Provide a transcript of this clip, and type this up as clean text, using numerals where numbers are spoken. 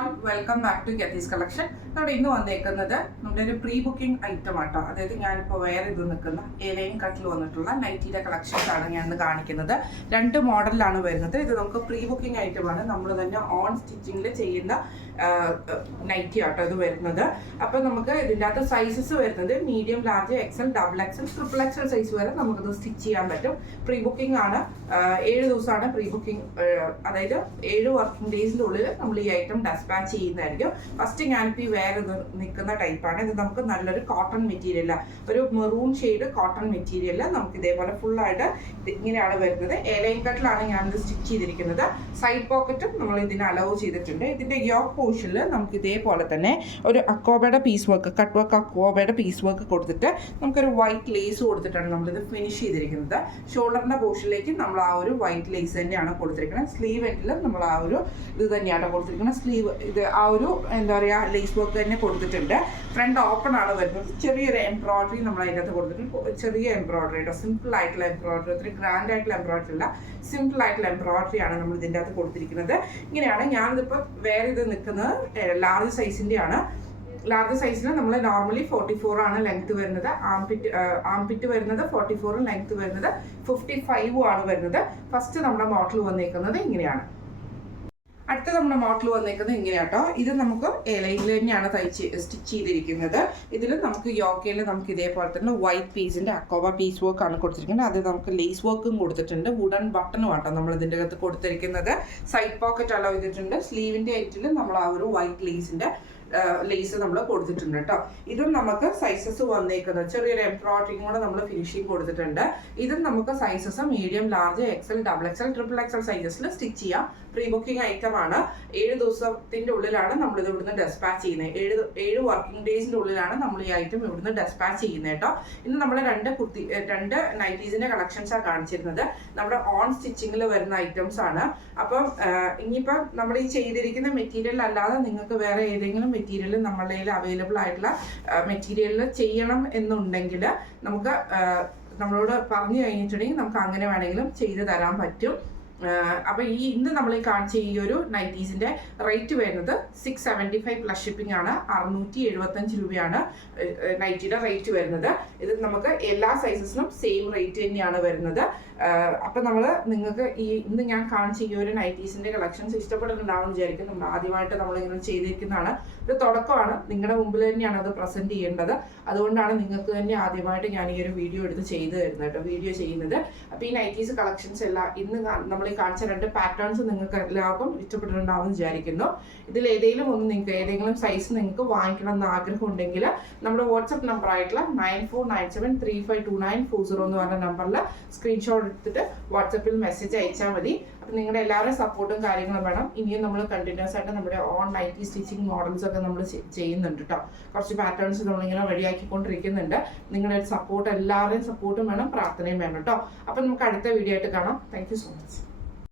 All welcome back to ഗെത്തീസ് collection. നമ്മുടെ ഇന്ന് വന്നേക്കുന്നത് നമ്മുടെ ഒരു പ്രീ ബുക്കിംഗ് ഐറ്റം ആട്ടോ. അതായത് ഞാനിപ്പോൾ വേറെ ഇത് നിൽക്കുന്ന എലൈൻ കട്ടിൽ വന്നിട്ടുള്ള നൈറ്റിയുടെ കളക്ഷൻസ് ആണ് ഞാൻ ഇന്ന് കാണിക്കുന്നത്. രണ്ട് മോഡലിലാണ് വരുന്നത്. ഇത് നമുക്ക് പ്രീ ബുക്കിംഗ് ഐറ്റമാണ്. നമ്മൾ തന്നെ ഓൺ സ്റ്റിച്ചിങ്ങിൽ ചെയ്യുന്ന നൈറ്റി ആട്ടോ ഇത് വരുന്നത്. അപ്പോൾ നമുക്ക് ഇതിൻ്റെ അകത്ത് സൈസസ് വരുന്നത് medium, large, XL, double XL, triple XL size വരെ നമുക്കിത് സ്റ്റിച്ച് ചെയ്യാൻ പറ്റും. പ്രീ ബുക്കിംഗ് ആണ്. 7 ദിവസമാണ് പ്രീ ബുക്കിംഗ്. അതായത് 7 വർക്കിംഗ് ഡേയ്സിൻ്റെ ഉള്ളിൽ നമ്മൾ ഈ ഐറ്റം ഡെസ്പാച്ച് ചെയ്യുന്നതായിരിക്കും. ഫസ്റ്റ് ഞാനിപ്പോൾ ഈ വേറെ ഇത് നിൽക്കുന്ന ടൈപ്പാണ്. ഇത് നമുക്ക് നല്ലൊരു കോട്ടൺ മെറ്റീരിയൽ, ഒരു മെറൂൺ ഷെയ്ഡ് കോട്ടൺ മെറ്റീരിയൽ നമുക്ക് ഇതേപോലെ ഫുള്ളായിട്ട് ഇങ്ങനെയാണ് വരുന്നത്. എലൈൻ കട്ടിലാണ് ഞാനിത് സ്റ്റിച്ച് ചെയ്തിരിക്കുന്നത്. സൈഡ് പോക്കറ്റും നമ്മൾ ഇതിന് അലവ് ചെയ്തിട്ടുണ്ട്. ഇതിൻ്റെ യോക്ക് പോർഷനിൽ നമുക്ക് ഇതേപോലെ തന്നെ ഒരു അക്കോബയുടെ പീസ് വർക്ക്, കട്ട് വർക്ക് അക്കോബയുടെ പീസ് വർക്ക് കൊടുത്തിട്ട് നമുക്കൊരു വൈറ്റ് ലേസ് കൊടുത്തിട്ടാണ് നമ്മളിത് ഫിനിഷ് ചെയ്തിരിക്കുന്നത്. ഷോൾഡറിൻ്റെ പോർഷനിലേക്ക് നമ്മൾ ആ ഒരു വൈറ്റ് ലേസ് തന്നെയാണ് കൊടുത്തിരിക്കുന്നത്. സ്ലീവ് എൻഡിൽ നമ്മൾ ആ ഒരു ഇത് തന്നെയാണ് കൊടുത്തിരിക്കുന്നത്. സ്ലീവ് ഇത് ആ ഒരു എന്താ പറയുക ലേസ് വർക്ക് തന്നെ കൊടുത്തിട്ടുണ്ട്. ഫ്രണ്ട് ഓപ്പൺ ആണ് വരുന്നത്. ചെറിയൊരു എംബ്രോയിഡറി നമ്മൾ അതിനകത്ത് കൊടുത്തിട്ടുണ്ട്. ചെറിയ എംബ്രോയിഡറി കേട്ടോ, സിമ്പിൾ ആയിട്ടുള്ള എംബ്രോയിഡറി, ഒത്തിരി ഗ്രാൻഡ് ആയിട്ടുള്ള എംബ്രോയിഡറി അല്ല, സിമ്പിൾ ആയിട്ടുള്ള എംബ്രോയിഡറി ആണ് നമ്മൾ ഇതിൻ്റെ അകത്ത് കൊടുത്തിരിക്കുന്നത്. ഇങ്ങനെയാണ് ഞാനിതിപ്പോൾ വേറെ ഇത് നിൽക്കുന്നത് ലാർജ് സൈസിൻ്റെ ആണ്. ലാർജ് സൈസിൽ നമ്മൾ നോർമലി 44 ആണ് ലെങ്ത് വരുന്നത്. ആംപിറ്റ് വരുന്നത് 44, ലെങ്ത് വരുന്നത് 55 ആണ് വരുന്നത്. ഫസ്റ്റ് നമ്മുടെ മോഡൽ വന്നേക്കുന്നത് ഇങ്ങനെയാണ്. അടുത്ത നമ്മുടെ മോഡൽ വന്നേക്കുന്നത് ഇങ്ങനെയാട്ടോ. ഇത് നമുക്ക് എലൈനിൽ തന്നെയാണ് സ്റ്റിച്ച് ചെയ്തിരിക്കുന്നത്. ഇതിൽ നമുക്ക് യോക്കയിൽ നമുക്ക് ഇതേപോലെ തന്നെ വൈറ്റ് പീസിൻ്റെ അക്കോബ പീസ് വർക്ക് ആണ് കൊടുത്തിരിക്കുന്നത്. അത് നമുക്ക് ലേസ് വർക്കും കൊടുത്തിട്ടുണ്ട്. വുഡൻ ബട്ടണും ആട്ടോ നമ്മൾ ഇതിൻ്റെ അകത്ത് കൊടുത്തിരിക്കുന്നത്. സൈഡ് പോക്കറ്റ് അലോ ചെയ്തിട്ടുണ്ട്. സ്ലീവിൻ്റെ ഐറ്റിൽ നമ്മൾ ആ ഒരു വൈറ്റ് ലേസ് നമ്മൾ കൊടുത്തിട്ടുണ്ട് കേട്ടോ. ഇതും നമുക്ക് സൈസസ് വന്നേക്കുന്നത് ചെറിയൊരു എംബ്രോയിഡറിയും കൂടെ നമ്മൾ ഫിനിഷിങ് കൊടുത്തിട്ടുണ്ട്. ഇതും നമുക്ക് sizes medium, large, XL, double XL, triple XL സൈസസിൽ സ്റ്റിച്ച് ചെയ്യാം. പ്രീ ബുക്കിംഗ് ഐറ്റം ആണ്. 7 ദിവസത്തിൻ്റെ ഉള്ളിലാണ് നമ്മളിത് ഇവിടുന്ന് ഡെസ്പാച്ച് ചെയ്യുന്നത്. 7 വർക്കിംഗ് ഡേയ്സിൻ്റെ ഉള്ളിലാണ് നമ്മൾ ഈ ഐറ്റം ഇവിടുന്ന് ഡെസ്പാച്ച് ചെയ്യുന്നത് കേട്ടോ. ഇന്ന് നമ്മൾ രണ്ട് നൈറ്റീസിൻ്റെ കളക്ഷൻസാണ് കാണിച്ചിരുന്നത്. നമ്മുടെ ഓൺ സ്റ്റിച്ചിങ്ങിൽ വരുന്ന ഐറ്റംസ് ആണ്. അപ്പം ഇനിയിപ്പം നമ്മൾ ഈ ചെയ്തിരിക്കുന്ന മെറ്റീരിയൽ അല്ലാതെ നിങ്ങൾക്ക് വേറെ ഏതെങ്കിലും മെറ്റീരിയൽ നമ്മളുടെ കയ്യിൽ അവൈലബിൾ ആയിട്ടുള്ള മെറ്റീരിയലിൽ ചെയ്യണം എന്നുണ്ടെങ്കിൽ നമുക്ക് നമ്മളോട് പറഞ്ഞു കഴിഞ്ഞിട്ടുണ്ടെങ്കിൽ നമുക്ക് അങ്ങനെ വേണമെങ്കിലും ചെയ്ത് തരാൻ പറ്റും. അപ്പോൾ ഇന്ന് നമ്മൾ കാണിച്ച ഈ ഒരു നൈറ്റീസിൻ്റെ റേറ്റ് വരുന്നത് 675 പ്ലസ് ഷിപ്പിംഗ് ആണ്. 675 രൂപയാണ് നൈറ്റിയുടെ റേറ്റ് വരുന്നത്. ഇത് നമുക്ക് എല്ലാ സൈസസിനും സെയിം റേറ്റ് തന്നെയാണ് വരുന്നത്. അപ്പം നിങ്ങൾക്ക് ഇന്ന് ഞാൻ കാണിച്ച ഈ ഒരു നൈറ്റീസിൻ്റെ കളക്ഷൻസ് ഇഷ്ടപ്പെട്ടിട്ടുണ്ടാവുമെന്ന് വിചാരിക്കും. നമ്മൾ ആദ്യമായിട്ട് നമ്മളിങ്ങനെ ചെയ്തിരിക്കുന്നതാണ്. ഇത് തുടക്കമാണ്. നിങ്ങളുടെ മുമ്പിൽ തന്നെയാണ് അത് പ്രസൻറ്റ് ചെയ്യേണ്ടത്. അതുകൊണ്ടാണ് നിങ്ങൾക്ക് തന്നെ ആദ്യമായിട്ട് ഞാൻ ഈ ഒരു വീഡിയോ എടുത്ത് ചെയ്തു തരുന്നത് കേട്ടോ, വീഡിയോ ചെയ്യുന്നത്. അപ്പോൾ ഈ നൈറ്റീസ് കളക്ഷൻസ് എല്ലാം ഇന്ന് നമ്മൾ കാണിച്ച 2 പാറ്റേൺസ് നിങ്ങൾക്ക് എല്ലാവർക്കും ഇഷ്ടപ്പെട്ടിട്ടുണ്ടാവുമെന്ന് വിചാരിക്കുന്നു. ഇതിൽ ഏതെങ്കിലും സൈസ് നിങ്ങൾക്ക് വാങ്ങിക്കണം എന്ന് ആഗ്രഹം ഉണ്ടെങ്കിൽ നമ്മുടെ വാട്സപ്പ് നമ്പർ ആയിട്ടുള്ള 9497352940 എന്ന് പറഞ്ഞ നമ്പറിൽ സ്ക്രീൻഷോട്ട് എടുത്തിട്ട് വാട്സപ്പിൽ മെസ്സേജ് അയച്ചാൽ മതി. അപ്പം നിങ്ങളുടെ എല്ലാവരുടെയും സപ്പോർട്ടും കാര്യങ്ങളും വേണം. ഇനിയും നമ്മൾ കണ്ടിന്യൂസ് ആയിട്ട് നമ്മുടെ ഓൺ നൈറ്റി സ്റ്റിച്ചിങ് മോഡൽസ് ഒക്കെ നമ്മൾ ചെയ്യുന്നുണ്ട് കേട്ടോ. കുറച്ച് പാറ്റേൺസ് നമ്മളിങ്ങനെ റെഡിയാക്കിക്കൊണ്ടിരിക്കുന്നുണ്ട്. നിങ്ങളുടെ സപ്പോർട്ട്, എല്ലാവരുടെയും സപ്പോർട്ടും വേണം, പ്രാർത്ഥനയും വേണം കേട്ടോ. അപ്പം നമുക്ക് അടുത്ത വീഡിയോ ആയിട്ട് കാണാം. Thank you so much.